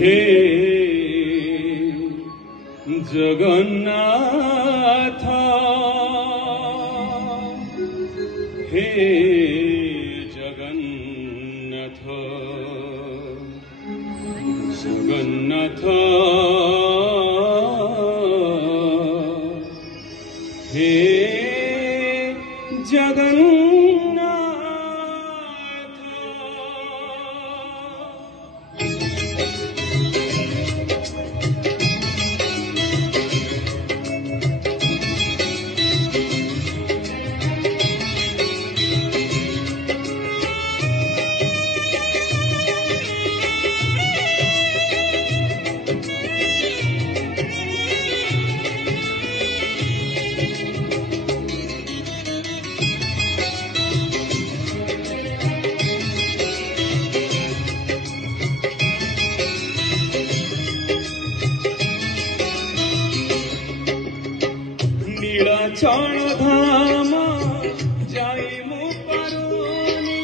हे जगन्नाथ हे जगन्नाथ जगन्नाथ हे जगन्नाथ नीलाचल धाम जाई मु पारुनी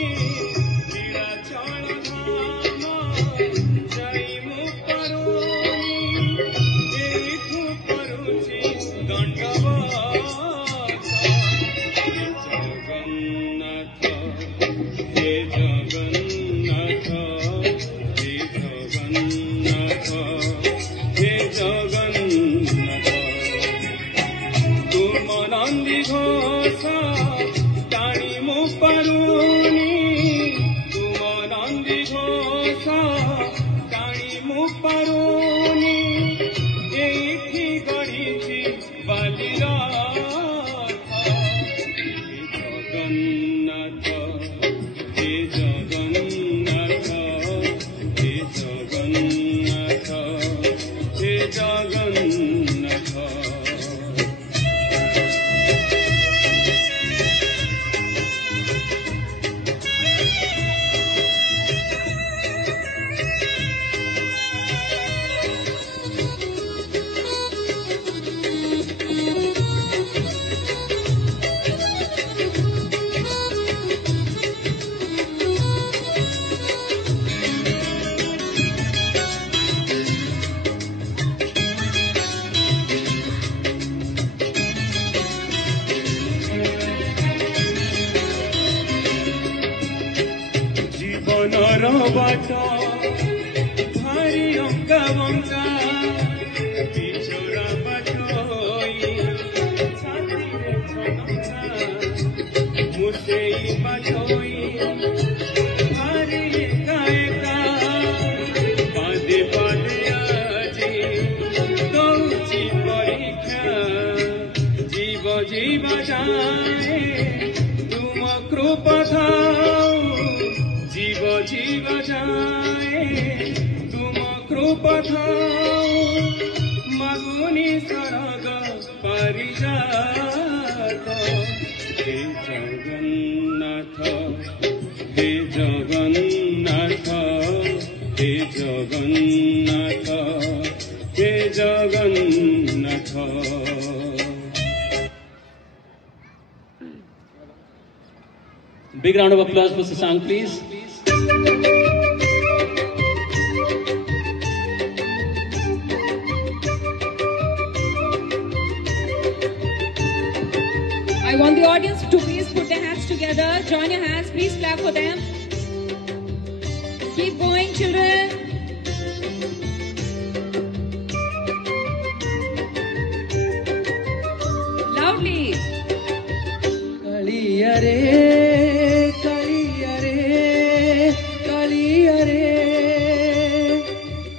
नीलाचल धाम जाई मु पारुनी एठु परुची दंडवत हे जगन्नाथ हे जगन्नाथ हे जगन्नाथ तुम नंदी घोष टाणी मु पारुनी तुम नंदी घोष टाणी मु पारुनी एठी गढ़ी बालीरथ हे जगन्नाथ हे जगन्नाथ हे जगन्नाथ हे जगन्नाथ जीवनर बाट भारी अंका बंका बिछोरा बाटोई छातीरे छनका मुसेई बाटोई भारी एका एका पादे पादे आजी दौची परीक्षा जीव जीव जाए तुम कृपा थाओ जीव जीव जाए तुम कृपा थाओ मगुनी सरग पारिजात हे जगन्नाथ हे जगन्नाथ हे जगन्नाथ हे Jagannath Big round of applause for Sasank, please. I want the audience to please put their hands together. Join your hands. Please clap for them. Keep going, children. Loudly. Kaliya re, Kaliya re, Kaliya re.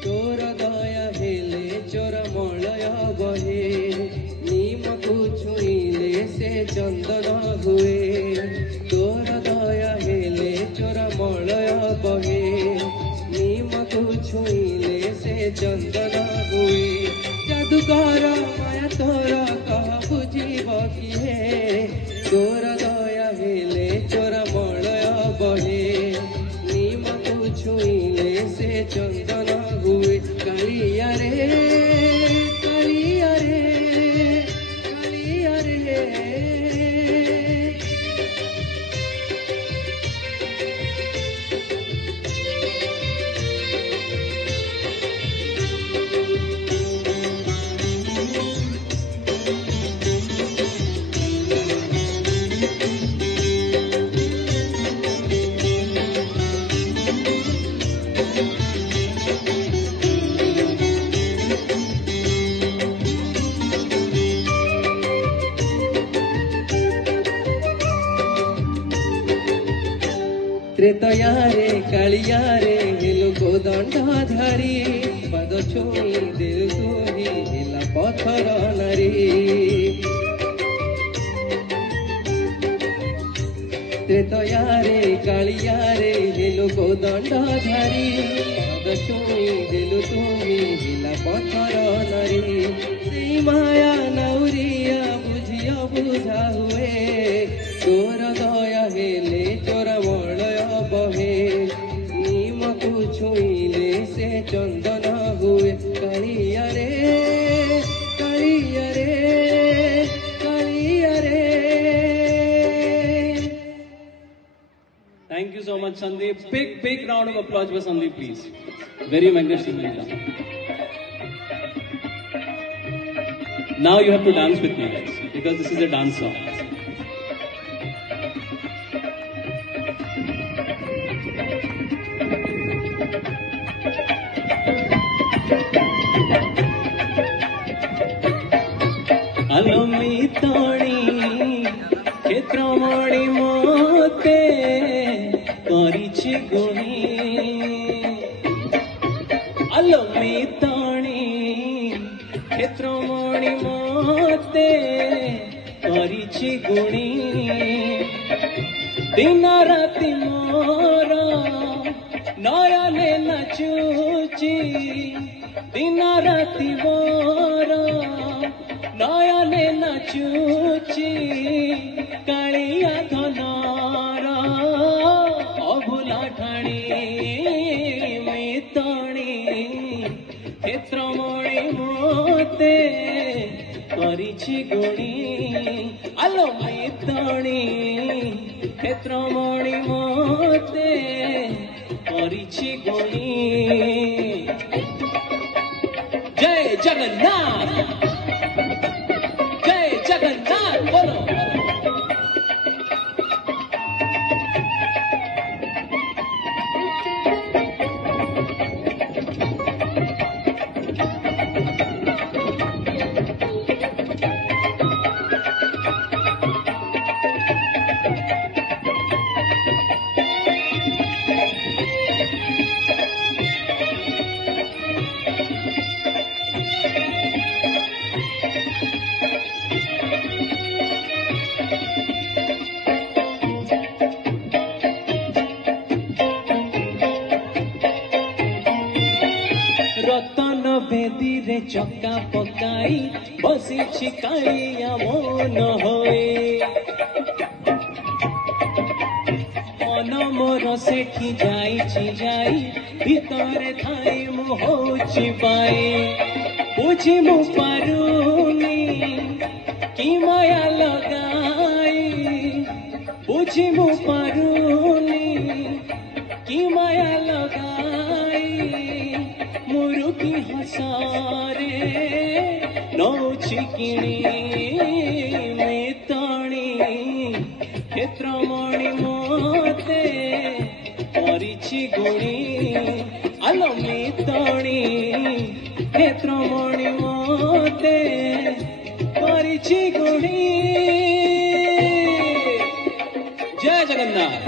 Tora daya hele chora molaya bahe. Nimaku chuile se chandana hue. Tora daya hele chora molaya bahe. Nimaku chuile se chandana hue. Jadukara maya tora kaha bujiba kihe. Tora daya hele chora molaya bahe. Nimaku chuile se chandana hue. Kaliya re, Kaliya re, Kaliya re. त्रेतयारे कालियारे हेलु Kodanda धारी पद छुई दिल तुही हिला पथर नारी त्रेतयारे कालियारे हेलु कोदंड धारी पद छुई दिल तुही हिला पथर नारी माया नौरिया बुझिया बुझा हुए तोर दया हेले तोर मलय बहे नीम को छुईले से चंदन हुए कालिया रे कालिया रे कालिया रे। Thank you so much, Sandeep. Big round of applause for Sandeep, please. Very magnificent. Now you have to dance with me, guys, because this is a dance song. Alami tani kshetromani mote karichi guni Alami tani kshetromani mote karichi guni दिन राति मोरा नयने नाचुची दिन राति मोरा नयने नाचुची कालिया धनारा अभुला ठाणी मितणी क्षेत्रमणि मोते करिछि गुणी आलो मितणी क्षेत्रमणि मोते करिछि गुणी। जय जगन्नाथ जय जगन्नाथ बोलो। रतन बेदी रे चक्का पकाई बसी छिकाइया मन होए मन मोर सेठी जाई भितरे थाई मु होछि पाए बुझी मु पारुनी कि माया लगाई बुझी मु पारुनी कि माया लगाई मुरुकी हसारे नौछि किणी मितणी क्षेत्रमणि मोते करिछि गुणी आलो मितणी क्षेत्रमणि मोते करिछि गुणी। जय Jagannath.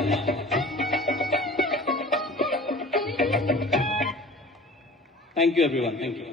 Thank you, everyone. Thank you.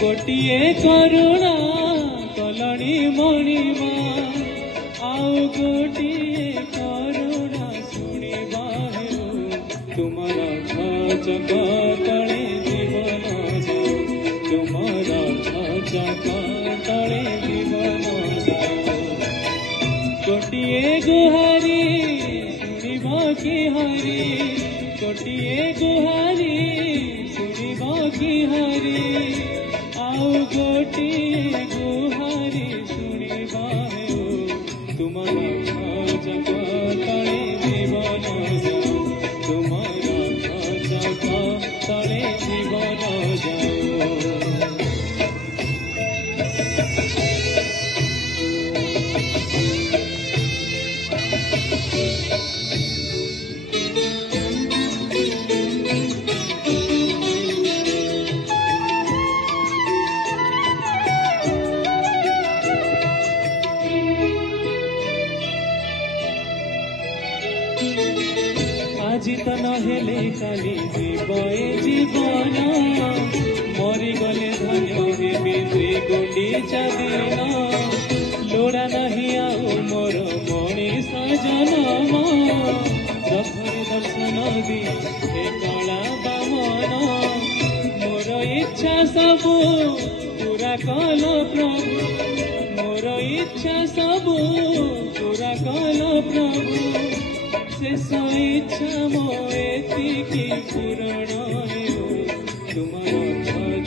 गोटिए करुणा कलणी मणिमा आउ गोटिए करुणा शुणिबा हेउ तुमर चक तले जीवन जाऊ तुमर चक तले जीवन जाऊ गोटिए गुहारी शुणिबा कि हरि गोटिए गुहारी शुणिबा कि हरि आउ गोटिए गुहारी शुणिबा हेउ तुमर जग तले আজি তো নহলে কালি জীবয়ে জীবন মরি গলে ধন্য হেবি তুই গুଣ୍ଡିଚା দিନ লোড়া নাহি আউ মোর মଣିষ জনম রথরে দর্শন দি হে কলা বামন মোর ইচ্ছা সবু পুরা কল প্রভু মোর ইচ্ছা সবু পুরা কল প্রভু शेष इच्छा मो एतिकी पूरण हेउ तुमर